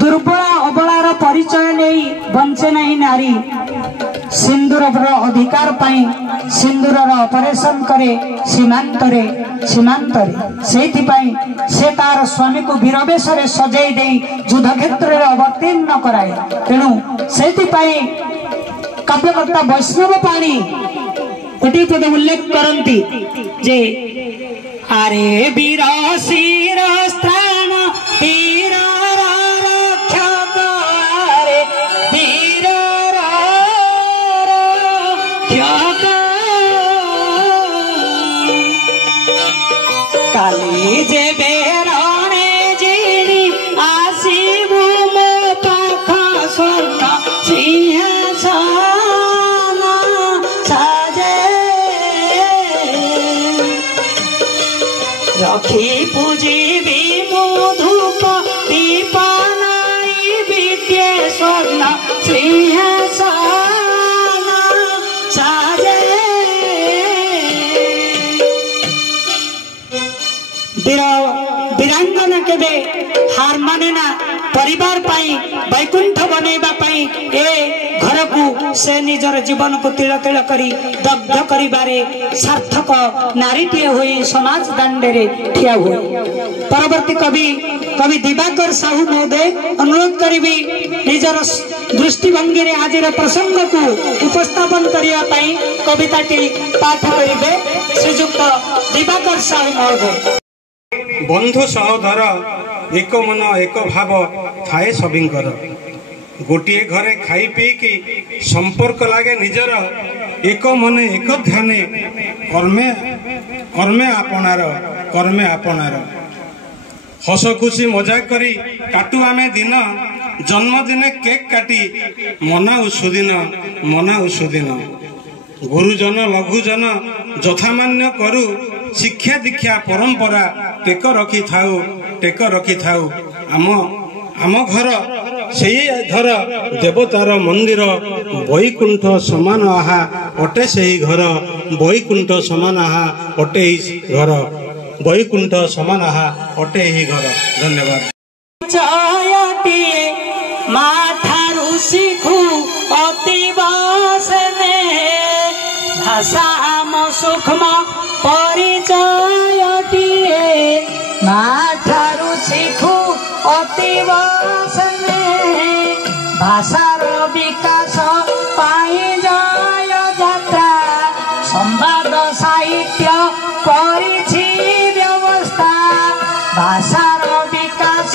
दुर्बला अबलार परिचय नहीं बंचे नहीं नारी सिंदूर अधिकार पाई सिंदूर ऑपरेशन करे सीमांतरे से तार स्वामी को वीरवेश सजाई दे युद्ध क्षेत्र में अवतीर्ण कराए। तेणु से काव्यकर्ता वैष्णव पाणी गोटे पद उल्लेख करती जे अरे वीर शिर स्त्राण वीर रक्षक अरे वीर रक्षक काली जे बेरणे जिणी आसीबु मो पाख स्वर्ण सिंहासन साजे रखी पूजिबी मधुप दीप नाई विद्ये स्वर्ण सिंहासन साजे। वीरांगना केबे हार माने ना परिवार पाई वैकुंठ बनैबा पाई ए घर को से निजर जीवन को तिल तिल करी दग्ध करिबारे सार्थक नारीटीए होई समाज दांडे रे ठिया हुए। परवर्ती कवि दिवाकर साहू महोदय अनुरोध करी निजर दृष्टिभंगी रे आज प्रसंग को उपस्थापन करिया पाई कविताटी पाठ करिबे श्रीयुक्त दिवाकर साहू महोदय। बंधु सहोदर एक मन एक भाव थाए सबिंकर गोटे घरे खाई पी की संपर्क लागे निजर एक मन एक ध्यान कर्मे आपणार हस खुशी मजाक करी काटू आमे दिन जन्मदिने केक काटी मनाऊ सुदिन गुरुजन लघुजन जथामान्य करू शिक्षा दीक्षा परंपरा टेक रखी थाऊ आम घर से धर देवतार मंदिर वैकुंठ समान आहा अटे से घर वैकुंठ समान आहा अटे घर वैकुंठ समान आहा अटे ही घर। धन्यवाद। माथारू शिखु अति बसने भाषा आम सूक्ष्म परिचयटिए माथारू शिखु अति बसने भाषार विकास पाई जय यात्रा संवाद साहित्य करिछि व्यवस्था भाषार विकास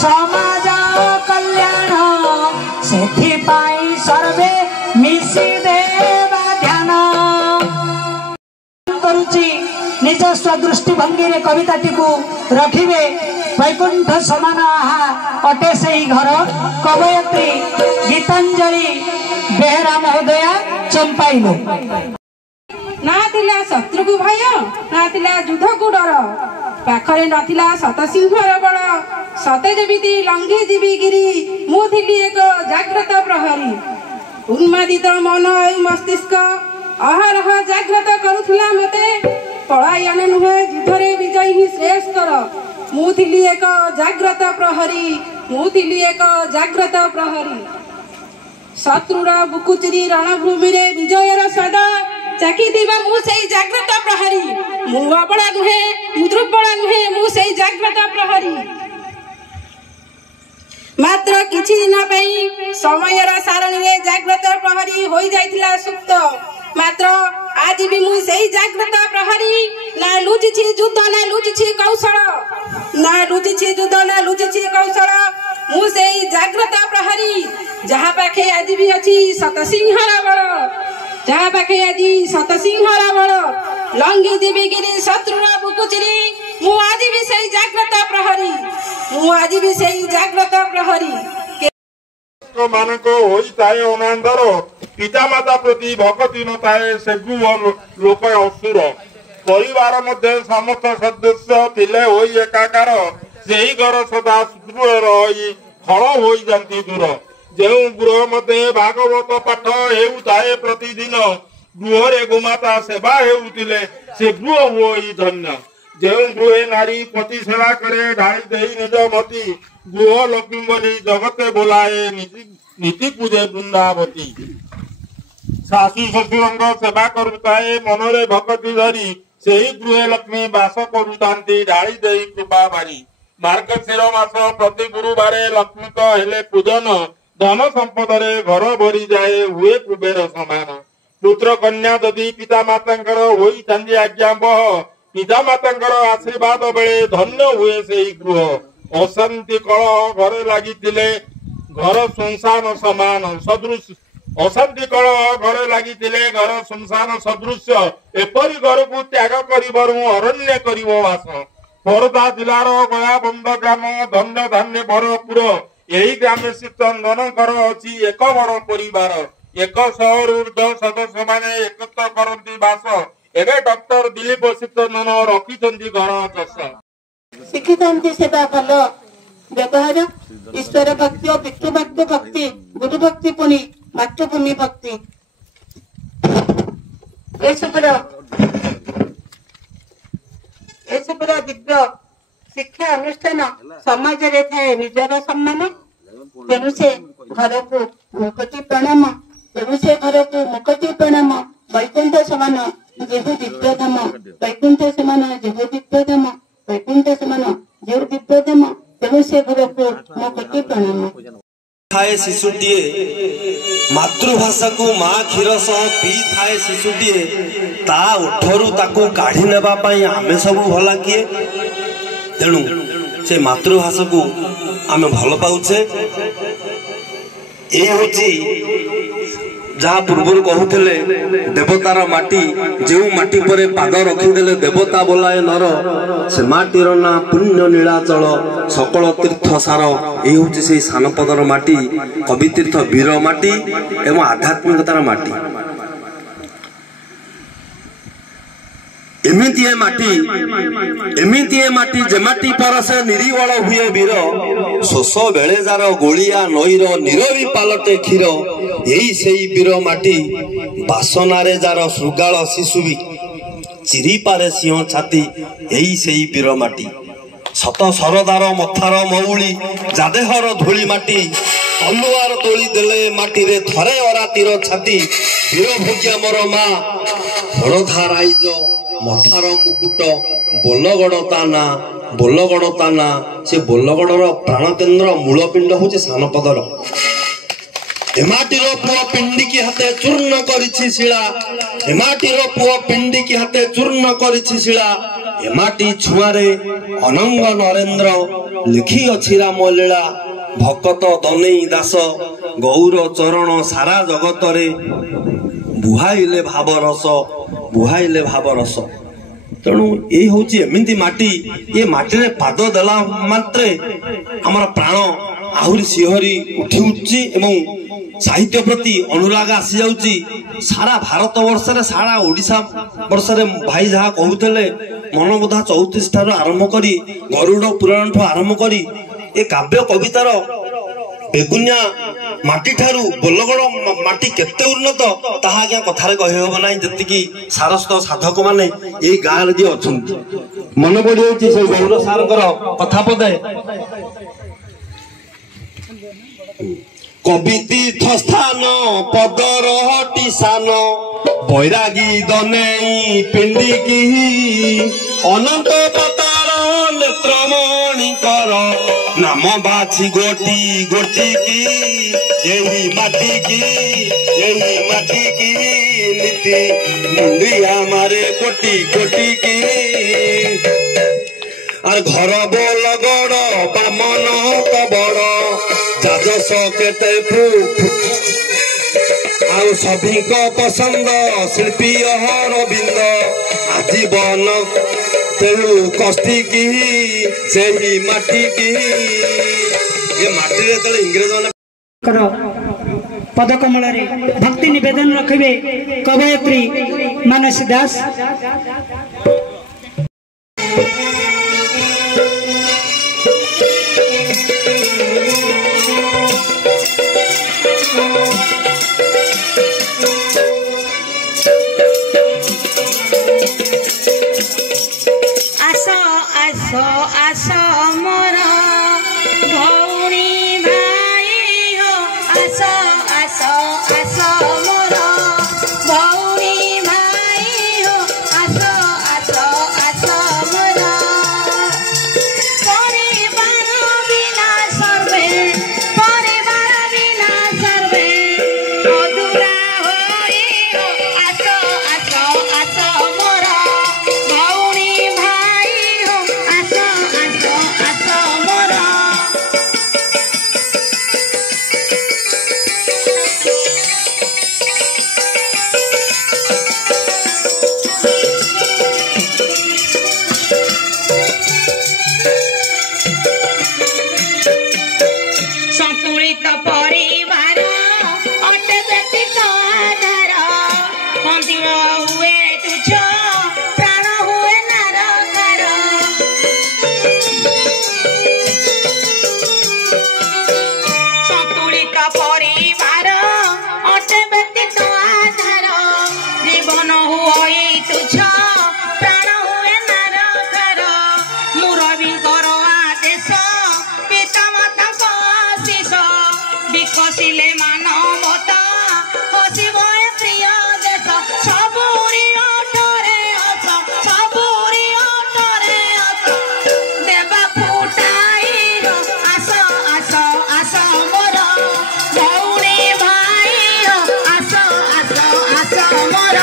समाज कल्याण सेथिपाई सर्वे मिसी देवा ध्यान करुछि। निज स्वदृष्टिभंगी रे कविताटी को रखिबे वैकुंठ समान आहा अटे से ही घर कवयत्री गीतांजलि बेहरा महोदया चंपाइलो। ना थिला शत्रु को भय ना थिला युद्ध को डर पाखरे नथिला शतसिंहर बड़ सते जेमिति लंघी जीवी गिरी मु थिली एक जाग्रत प्रहरी उन्मादित मन और मस्तिष्क अहरह जाग्रत करुथिला मते पलायन नुहे युद्धरे विजय ही श्रेष्ठकर मु थिली एक जाग्रत प्रहरी शत्रुर बुकुचिरी रणभूमि रे विजयर स्वाद चाकी दिबा मु सेई जाग्रत प्रहरी मु अबला नुहे मु दुर्बला नुहे मु सेई जाग्रत प्रहरी मात्र किछि दिन पई समयर सारणी रे जाग्रत प्रहरी होई जाइथिला सुप्त मात्र आज भी मु सेई जाग्रत प्रहरी ना लुचिछि युद्ध ना लुचिछि कौशल ना लुचिछि युद्ध ना लुचिछि कौशल मु सेई जाग्रत प्रहरी जहाँ पाखे आज भी अछि शतसिंहर बड़ जहाँ पाखे आज शतसिंहर बड़ लंघी देवी गिरी शत्रुर बुकुचिरी मु आज भी सेई जाग्रत प्रहरी मानको होइताए अनंदर पितामाता प्रति भक्ति न थाए से लोक असुर परिवार मध्य समस्त सदस्य थिले होई एकाकार सेही घर सदा सुदृढ़ रही फल होई जाती दूर जो गृह मध्य भागवत पाठ हेउताए प्रतिदिन गृह गोमाता सेवा हेउतिले से गृह होई धन्य जो गृहे नारी पति सेवा करे ढाई दे निज मती गृह लक्ष्मी बोली जगते बोलाए नीति पूजे वृंदावती शाशु शशुर सेवा करुए मनरे भक्ति धरी से ही गृहे लक्ष्मी बास करुतांती ढाई दे कृपा बारी मार्गशीर मास प्रति गुरुवार लक्ष्मी हेले पूजन धन संपद घर भरी जाए हुए कुबेर समान पुत्र कन्या ददी पिता माता होई आज्ञा बह पिता माता आशीर्वाद बेले धन्य हुए से गृह अशांति कलह घरे लगी घर सुनसान समान सदृश अशांति कलह घरे लगी घर सुनसान सदृश एपरी घर को त्याग कर अरण्य कर वास खोर्धा जिलार गयाबंद ग्राम धन्य धान्य भरपुर यही ग्राम स्थित चंदनकर अच्छी एक बड़ परिवार 100 ऊर्ध्व सदस्य माने एकत्र करती बास एवं डॉक्टर दिलीप सीतनंदन रखी घर चष शिखिता सेवा भल व्यवहार ईश्वर भक्ति पितृभक्ति भक्ति गुरु भक्ति पुणी मातृभूमि भक्ति एसबुर दिव्य शिक्षा अनुष्ठान समाज रे थाए निजर सम्मान तेणु से घर को मुकटी प्रणाम तेणु से घर को मुकटी प्रणाम वैकुंठ समान जेहु दिव्यधाम वैकुंठ समान जेहु दिव्यधाम वैकुंठ समान जेहु दिव्यधाम तेणु से घर को मुकटी प्रणाम थाए शिशुटीए मातृभाषा को माँ क्षीर सह पी थाए शिशुटीए ता ओठरू ताकू काढ़ी नेबा पई आमे सब भला किए तेणु से मातृभाषा को आमे भल पाउछे ए होची जहाँ पूर्वर कहूले देवतार माटी जो माटी पर पाद रखीदे देवता बोलाए नर से माटीर ना पुण्य नीलाचल सकल तीर्थ सार ये हूँ से सानपदर माटी कवि तीर्थ वीर माटी एवं आध्यात्मिकतार माटी एमिति माटी जे माटी परसे निरीवल हुए वीर शोष बेले जार गोलिया नईर नीरवी पालटे क्षीर यही से वीर माटी बासनारे जार श्रृगाल शिशु भी चिरी पारे सिंह छाती यही से वीर माटी शत सरदार मथार मऊली जादेहर धूली माटी तलुआर तोली देले माटी रे थरे अरातीर छाती वीर भोग्या मोर माँ हरधा राइज मथार मुकुट बोलगड़ ताना से बोलगड़ प्राण केन्द्र मूलपिंड हूँ सानपदर एमाटीर पुआ पिंडी की हाथे चूर्ण करिछि शिला एमाटीर पुआ पिंडी की हाथे चूर्ण करिछि शिला एमाटी छुआरे अनंग नरेंद्र लिखी अछि राम लीला भक्त दनेई दास गौर चरण सारा जगत रे बुहाइले भाव रस तेणु ये हूँ एमती माटी ये माटी रे पाद देला मात्रे आमर प्राण आहरी सिहरी उठी एवं साहित्य प्रति अनुराग आसी जाउची सारा भारत वर्ष रे सारा ओडिशा वर्ष रे भाई जहा कहूले मनबोधा 34 ठार आरंभ करी गरुड़ पुराण ठू आरंभ करी ए काव्य कवितार बेगुनिया माटी ठारू बोलगड़ माटी केते उन्नत ताहा आज्ञा कथारे कहि होबो नाही जतिकी सारस्थ साधक माने ए गाँ रे जे अछंती मन पड़ी होची से गौर सारकर कथा पदे कवि तीर्थ स्थान पदर हटी सान बैरागी दनेई पिंडी की अनंत पतार नेत्रमणि कर नाम बाछी गोटी गोटी की यही माटी की नीति मुंडिया मारे कोटी कोटी की और घर बोल गड़ बामन कबड़ जाजस केते आउ सभी को पसंद शिल्पी अरविंद आजीवन तेणु कष्टी की से ही माटी की ये माटी रे तले इंग्रेज माने पदकमल भक्ति निवेदन रखिबे कवयित्री मानसी दास आशा शिव हुए तुझ प्राण हुए नरकर संतुलित परिवार अटे व्यतीत आधार जीवन हुए तुझ प्राण हुए नरकर मुरबीଙ୍କର आदेश पिता माताଙ୍କ आशीष विकसिले मानवता हसिब ए प्रिय देश सबुरी अटरे अस सबुरी अटरे अस देवा फुटाई आस आस आस मोर भौणी भाई आस आस आस मोर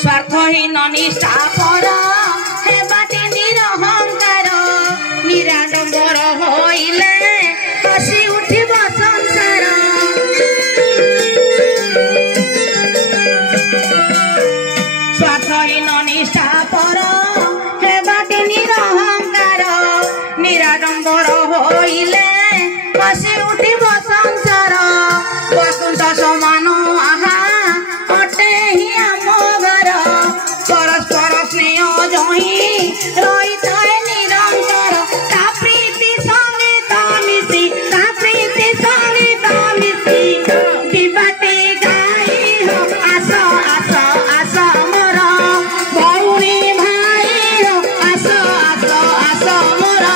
स्वार्थहीन निष्ठापर हेबाटी निरहंकार निराडंबर होइले हसी उठिब संसार स्वार्थहीन निष्ठापर हेबाटी निरहंकार निराडंबर होइले हसी उठिब संसार वैकुंठ समान आहा अटे ही आम घर परस्पर स्नेह जही रही थाए निरंतर ता प्रीति संगीत मिसी ता प्रीति संगीत मिसी दिबाटे गाई हो आस आस आस मोर भौणी भाई हो आस आस आस मोर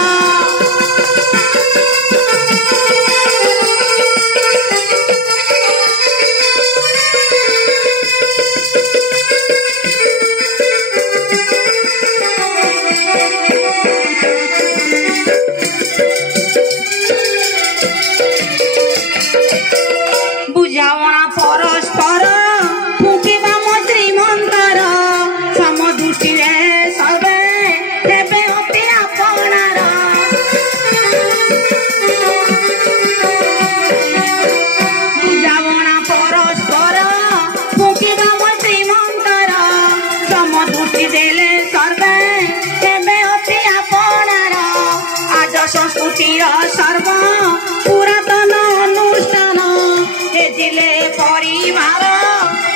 बुझावणा परस्पर फुकिबा मନ୍ତ୍ରୀ मन्तर समदृष्टिरे सर्वे हेबे अति आपणार बुझावणा परस्पर फुकिबा मନ୍ତ୍ରୀ मन्तर समदृष्टि देले सर्वे हेबे अति आपणार आज संस्कृतिर सर्व पुरातन अनुष्ठान हेजिले परिवार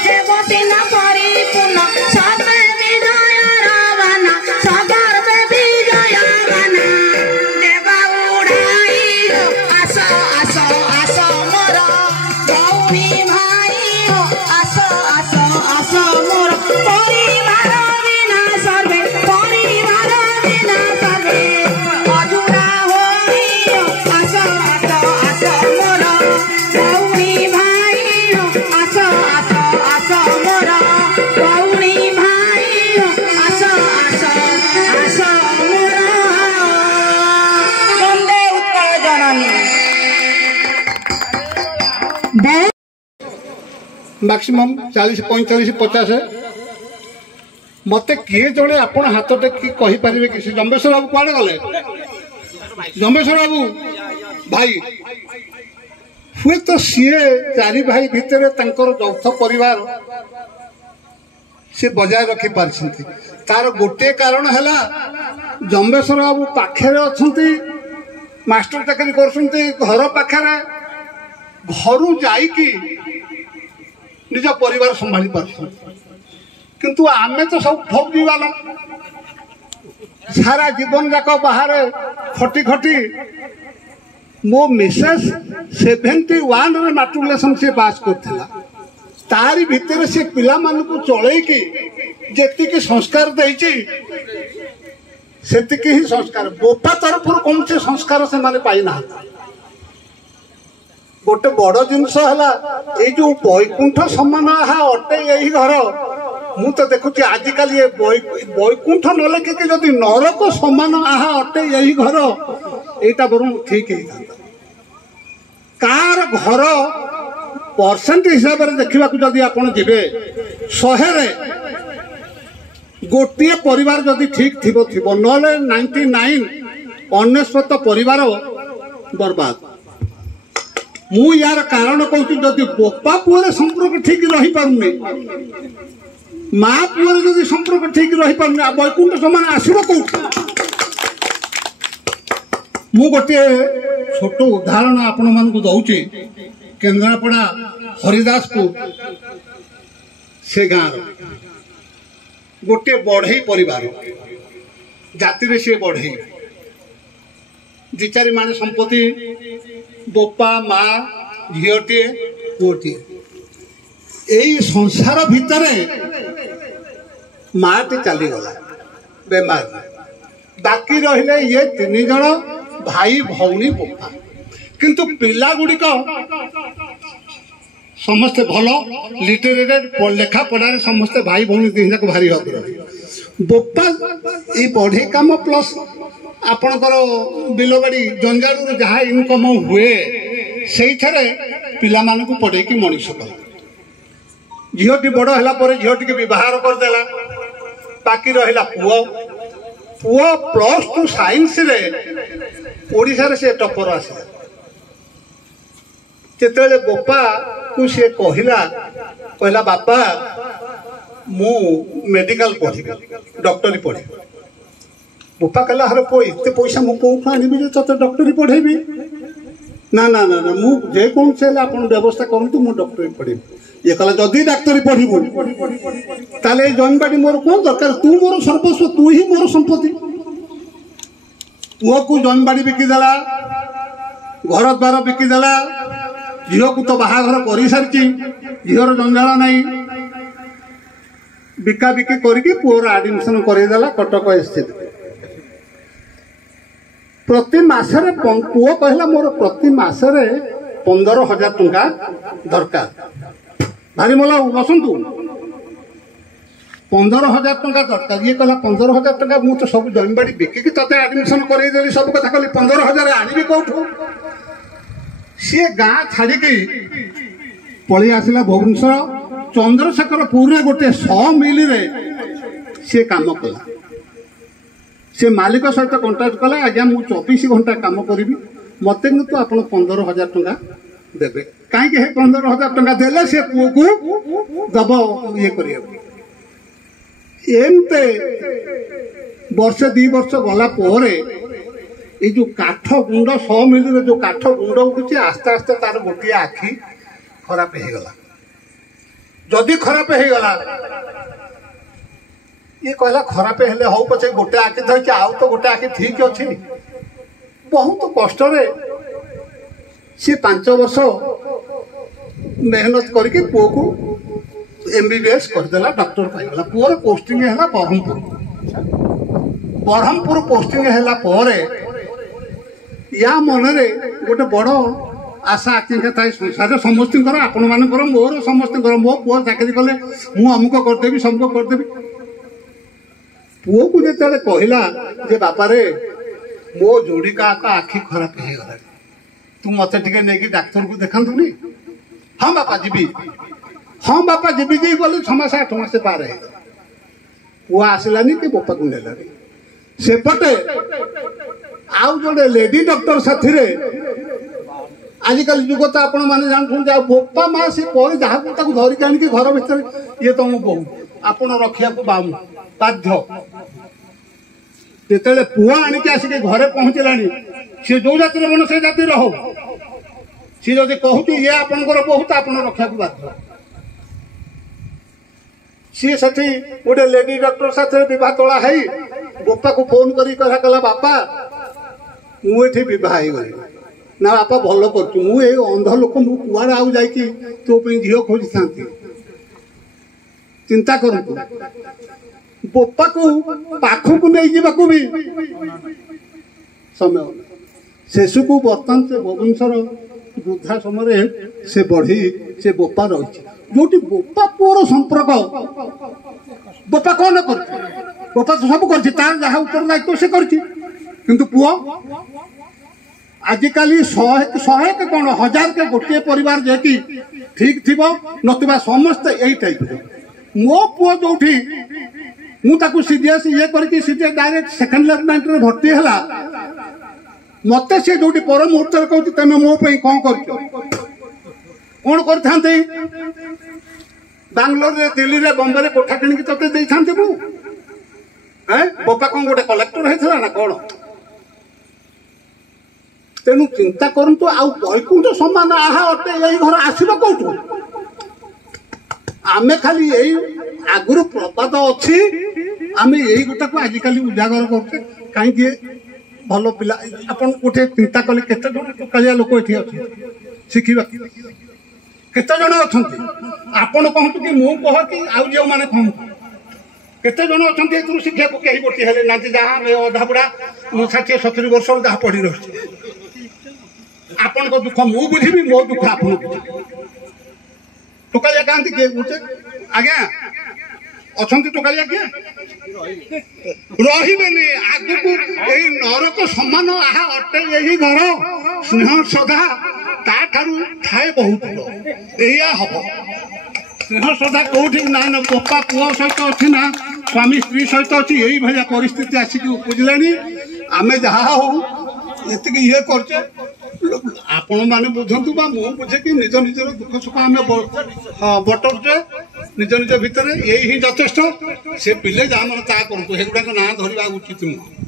हेब सिना परिपूर्ण सर्वे विजय रावण सर्वे विजय गाना देवा उड़ाई हो आस आस आस मोर भौणी भाई हो आस आस आस मोर परिवार बिना सर्वे परिवार बिना सर्वे अधूरा होई हो आस आस आस मोर भौणी भाई हो आस आस आस मोर भौणी भाई हो आस आस आस मोर वन्दे उत्कल जननी मैक्सिमम 40 45 50 मत किए जड़े आपण हाथ टेक कहीपर कि जम्बेश्वर बाबू कड़े गले जम्बेश्वर बाबू भाई हुए तो सी चारि भाई भितर यौथ परिवार सी बजाय रखी पार्टी तार गोटे कारण है जम्बेश्वर बाबू पाखे अच्छा मास्टर चाकरी कर घर पाखे घर जाइकी निज परिवार संभाली पार किंतु आमे तो सब फौजी वाला सारा जीवन जाक बाहर खटी खटी मो मिसेस 71 रे मैट्रिकुलेशन से पास करथिला तारी भितर से पिला मान को चले कि जेतिकी संस्कार देइची सेतिकी ही संस्कार बोपा तरफ कौन से संस्कार से माने पाई ना गोटे बड़ जिनस है जो बैकुंठ समान अटे यही घर मु तो देखुची आजिकल ये बैकुंठ न लेखिकी जदि नरक समान अटे यही घर यहाँ बरम ठीक होता कार घर परसेंट हिसाब से देखा जदि आप जी 100 गोटे परिवार जदि ठीक थिबो थिबो नले 99 अनेश्वत परिवार बर्बाद। मु यार कारण कहूँ जदि बोपा पुअरे संपर्क ठीक रही पारुनी माँ पुअरे जदि संपर्क ठीक रही पारुनी वैकुंठ समान आसब कौट। मु गोटे छोट उदाहरण आपण मानक दौची केन्द्रापड़ा हरिदासपुर से गाँव गोटे बढ़ई परिवार जाति सी बढ़ई दी चारि माने संपत्ति बोपा माँ झीटे पुओटे यही संसार भितर माटी चलीगला बेमार बाकी रहिले ये 3 जन भाई भौणी बोपा किंतु पिला गुड़िक समस्ते भल लिटरेटेड लेखा पढ़ार समस्ते भाई भौणी दी जाक भारी हक बोपा ये पढ़े काम प्लस आपणकर बिलबाड़ी जंजाड़ू जहाँ इनकम हुए से पिला मानू पढ़े मनीष कला झीटी बड़ है झीटी बहार करदेला बाकी रहा पुओ पुओ +2 साइंस रे ओडिशा रे से टपर आसला जेते बोपा को से कहला बापा मु मेडिकल पढ़ी डॉक्टरी पढ़ी बोपा कहला हर पो इतने पैसा मु कौन आनबी जो ते डॉक्टरी पढ़ेबी ना ना ना ना मु जे कौन से आपन व्यवस्था करतु मु डॉक्टरी पढ़ी ये कहला जदि डाक्टरी पढ़ीबु ताले जन्मबाड़ी मोर कौन दरकार तू मोर सर्वस्व तू ही मोर संपत्ति पुओ को जन्मबाड़ी बिकिदेला घर द्वार बिकिदेला झील को तो बाहाघर कर सारी झीर जंजाल नहीं बिका बिकी करके पुओर आडमिशन करदेला कटक स्थित प्रति मासरे पुओ कहला मोर प्रति मासरे 15,000 टंका दरकार भारी मला बसंतु 15,000 टंका दरकार ये कहला 15,000 टंका मु तो सब जमीबाड़ी बिकिकी तते आडमिशन करदेली सब कथा कहली 15,000 आनिबी कोठो सी गाँ छाड़ी पलि आसला भुवनेश्वर चंद्रशेखरपुर गोटे 100 मिल रे सी काम कला से मालिक सहित कंटाक्ट कला आज्ञा मु 24 घंटा काम करी मत तो आप 15,000 टंका देवे कहीं 15,000 टंका देले से पुओ को दब ये करते वर्ष 2 वर्ष गला पोरे ये जो काठ गुंड 100 मिल रे जो काठ गुंड उठुची आस्ते आस्ते तार गोटे आखि खराब हो गला जदि खराब हो गला ये कहला खराब हेले हो पचे गोटे आखि धरछि आउ तो गोटे आखि ठीक अछि बहुत कष्ट रे से 5 वर्ष मेहनत करके पुओ को MBBS करदेला डॉक्टर पाइगला पुओर पोस्टिंग है बरहमपुर पोस्टिंग है या मनरे गोटे बड़ आशा आकांक्षा थाए संसार समस्त आपण मान मोर समस्त मो पुओ चाकरी कले मु अमुक करदेवी समुक करदेवी पुओ को जो कहला जे बापा रे मो जोड़ी का आखि खराब हो गला तू मत टे नहीं डाक्तर को देखातुनी हाँ बापा जीवी हाँ बापा जीवी जी बोले 6 मास 8 मास पार है पुओ आसलानी कि बोपा को नेलानी सेपटे आउ जो लेडी डॉक्टर साथी रे आजिकल जुग तो आपण मैंने जानते बोपा माँ सी पर जहाँ धरिक आनिक घर भर ये तुम बहु आपण रखा बाध्य जिते पुआ आणिक आसिक घरे पहुँचला सी जो जातिर मन से जातिर हो सी जदि कहूँ ये आपंकर बहु तो आप रखा बाध्य सी से गोटे लेडी डॉक्टर साथ बह तोला है बोपा को फोन कर कहला बापा मुझे बह गली ना बापा भल कर अंध लोक मुआड़े आउ जा तो झील खोजी था चिंता करूँ बोपा को पाखक नहीं जावाक भी समय शेषु को बर्तमान से भुवनेश्वर वृद्धा समय से बढ़ी से बोपा रही जो बोपा पुअर संपर्क बोपा कौन कर बोपा तो सब कर जहाँ उत्तर दायित्व से कर पुओ आजिकल 100 के कौन 1000 के गोटे परिवार जे कि ठीक थी नतुबा समस्ते यही टाइप मो पुओ जो मुझे सीडीएस ये करके सीधे डायरेक्ट सेकेंड लेफ्टिनेंट रे भर्ती है मत सी जो पर मुहूर्त कहती तुम मो कौन कर बांगलोर दिल्ली रे बम्बे रे कोठा किणी ते दे था बोपा कौन गोटे कलेक्टर होता ना कौन तेणु चिंता करतु आईकुंठ सम्मान आहा अटे यही घर आसब कौटू आमे खाली यही आगुरी प्रबाद अच्छी आम यही गोटा को आजिकल उजागर करते कहीं भल पिला आपन गोटे चिंता कले केते जन टोकालिया लोक ये अच्छे शिखा केते जन अच्छा आपन कहतु कि मु कह कि आउ जो मैंने कहूँ केते जन अच्छा शिक्षा को कहीं गोटे हेले ना जहाँ अधा बुढ़ा 60-70 वर्ष जहाँ पढ़ी रही आपण को दुख मु बुझी मो दुख आपन टोकालिया कहती किए गोटे आज्ञा अच्छा टोकालिया किए रही आग को यही नरक सम्मान आहा अटे यही घर स्नेह श्रद्धा ताठारू थाए बहुत या हम स्नेह श्रद्धा कौटी ना ना बोपा पुआ सहित अच्छी ना स्वामी स्त्री सहित अच्छी यही भाया परिस्थिति आसिक उपजिलानी आम जहाँ हो ये करचे आपण मैंने बुझंतु बा मु बुझे कि निज निजर दुख सुख आम बटुचे निज निज भितर यही ही यथेष्ट से पिले जहाँ मन ता करतु हेगुड़ा ना धरवा उचित नुह।